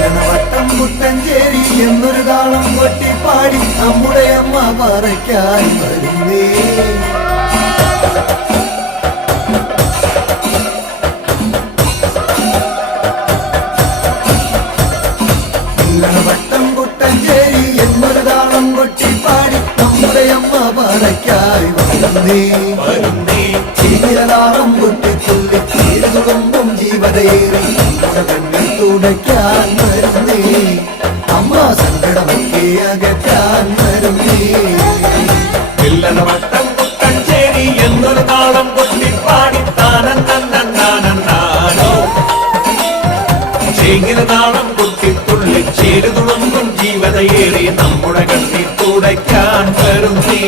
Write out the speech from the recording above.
വട്ടം മുട്ടഞ്ചേരി എന്നൊരു താളം കൊട്ടിപ്പാടി നമ്മുടെ അമ്മ പറയ്ക്കാൻ വരുന്നേ. വട്ടം മുട്ടഞ്ചേരി എന്നൊരു താളം കൊട്ടിപ്പാടി നമ്മുടെ അമ്മ പറയ്ക്കായി വരുന്നേ. ചീരതാളം കൊട്ടിത്തുള്ളി ചീരുകൊമ്പും ജീവതയേറി കണ്ണിൽ തുടയ്ക്കാൻ വരുന്നേ. അമ്മ സങ്കടമൊക്കെ അകറ്റാൻ വരുന്നേ. വട്ടം മുട്ടഞ്ചേരി എന്നൊരു താളം കൊട്ടിപ്പാടി താനോ താളം കൊട്ടിത്തുള്ളി ചേരുതുളങ്ങും ജീവതയേറി നമ്മുടെ കണ്ണിൽ തുടയ്ക്കാൻ വരുന്നേ.